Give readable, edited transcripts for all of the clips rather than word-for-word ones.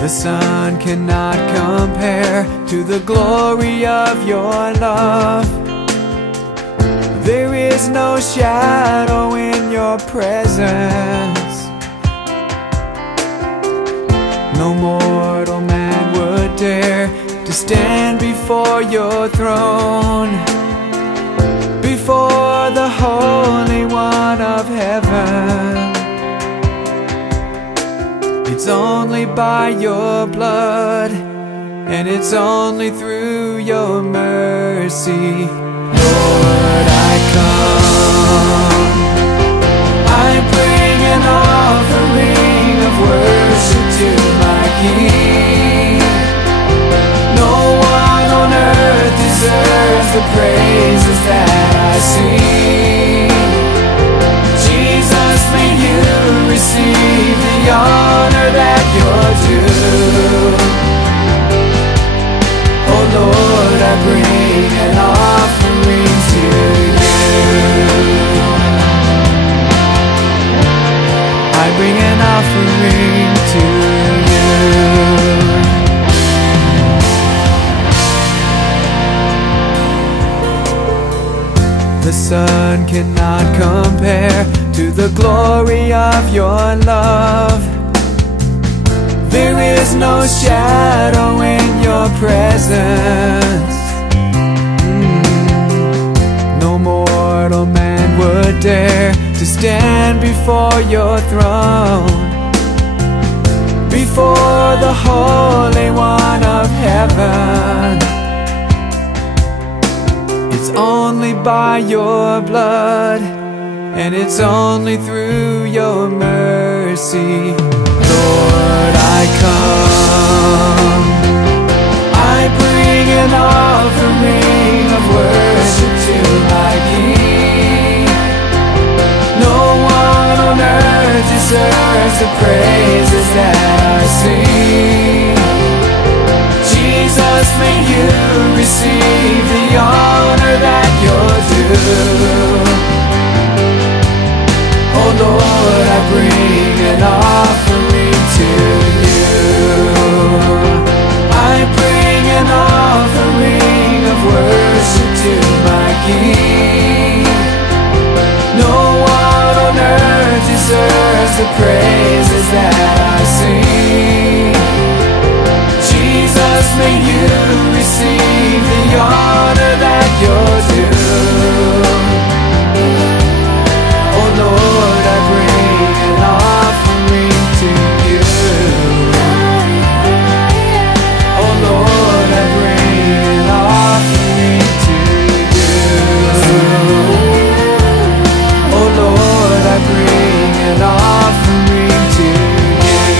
The sun cannot compare to the glory of your love. There is no shadow in your presence. No mortal man would dare to stand before your throne, before the Holy One of heaven. It's only by your blood, and it's only through your mercy. Lord, I come, I bring an offering of worship to my King. No one on earth deserves the praises that I sing. Jesus, may you receive the honor that you're due. Oh Lord, I bring an offering to you. I bring an offering to you. The sun cannot compare to the glory of your love. There is no shadow in your presence. No mortal man would dare to stand before your throne, before the Holy One of heaven. It's only by your blood, and it's only through your mercy. Lord, I come, I bring an offering of worship to my King. No one on earth deserves the praises that I sing. Jesus, may you receive the honor that you're due. Oh Lord, I bring an offering to you. I bring an offering of worship to my King. No one on earth deserves the praises that I sing. Jesus, may you receive the honor that you're due. Oh Lord, I bring an offering to you. Oh Lord, I bring an offering to you. Oh Lord, I bring an offering to you.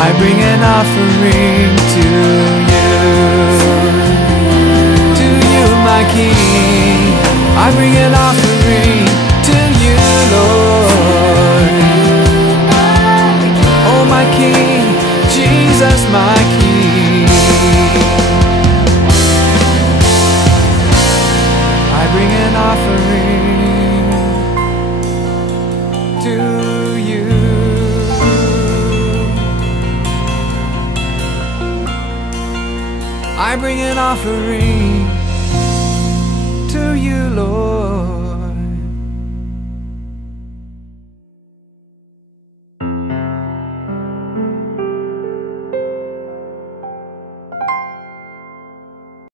I bring an offering to you. To you, my King, I bring an offering to you, Lord. Oh, my King, Jesus, my King, I bring an offering to you. I bring an offering to you, Lord.